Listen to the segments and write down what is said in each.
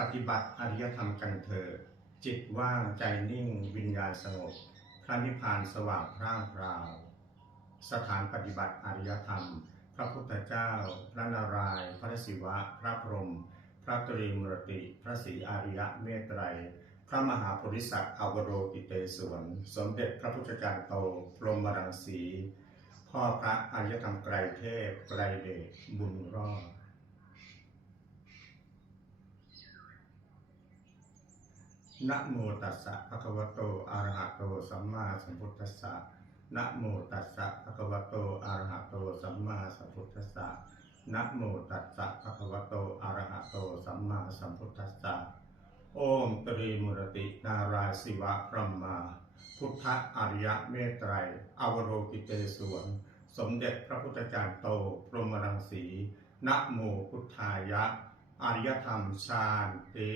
ปฏิบัติอริยธรรมกันเถิดจิตว่างใจนิ่งวิญญาณสงบพระนิพพานสว่างพร่างพราว สถานปฏิบัติอริยธรรม พระพุทธเจ้า พระนารายณ์พระศิวะ พระพรหมพระตรีมุรติ พระศรีอาริยะเมตไตรพระมหาโพธิสัตว์อวโรกิเตศวรสมเด็จพระพุทธจารย์โตพรหมรังสี พ่อพระอริยธรรมไกรเทพไกรเดชบุญรอด นะโมตัสสะภะคะวะโตอะระหะโตสัมมาสัมพุทธัสสะนะโมตัสสะภะคะวะโตอะระหะโตสัมมาสัมพุทธัสสะนะโมตัสสะภะคะวะโตอะระหะโตสัมมาสัมพุทธัสสะโอมตรีมุรตินารายณ์ศิวะพระมา พุทธอริยเมตไตรอวโรกิเตศวรสมเด็จพระพุทธจารย์โต พรหมรังสีนะโมพุทธายะ อริยธรรมชาญติ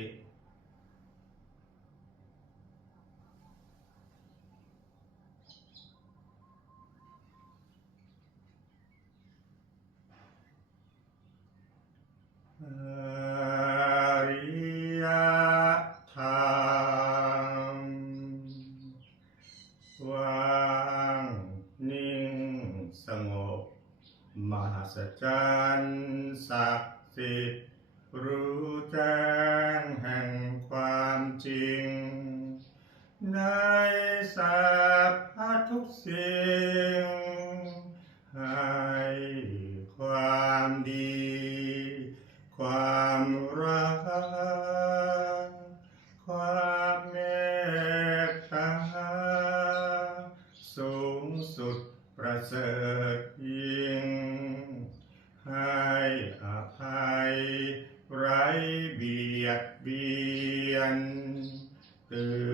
ธรรมว่างนิ่งสงบ มหัศจรรย์ศักดิ์สิทธิ์รู้แจ้งแห่งความจริง ในสรรพทุกสิ่ง ให้ความดี ความรัก กตาสูงสุดประเสริฐยิ่ง ให้อภัยไร้เบียดเบียนเตือ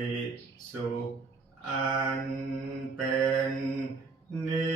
ติสุอันเป็นนิ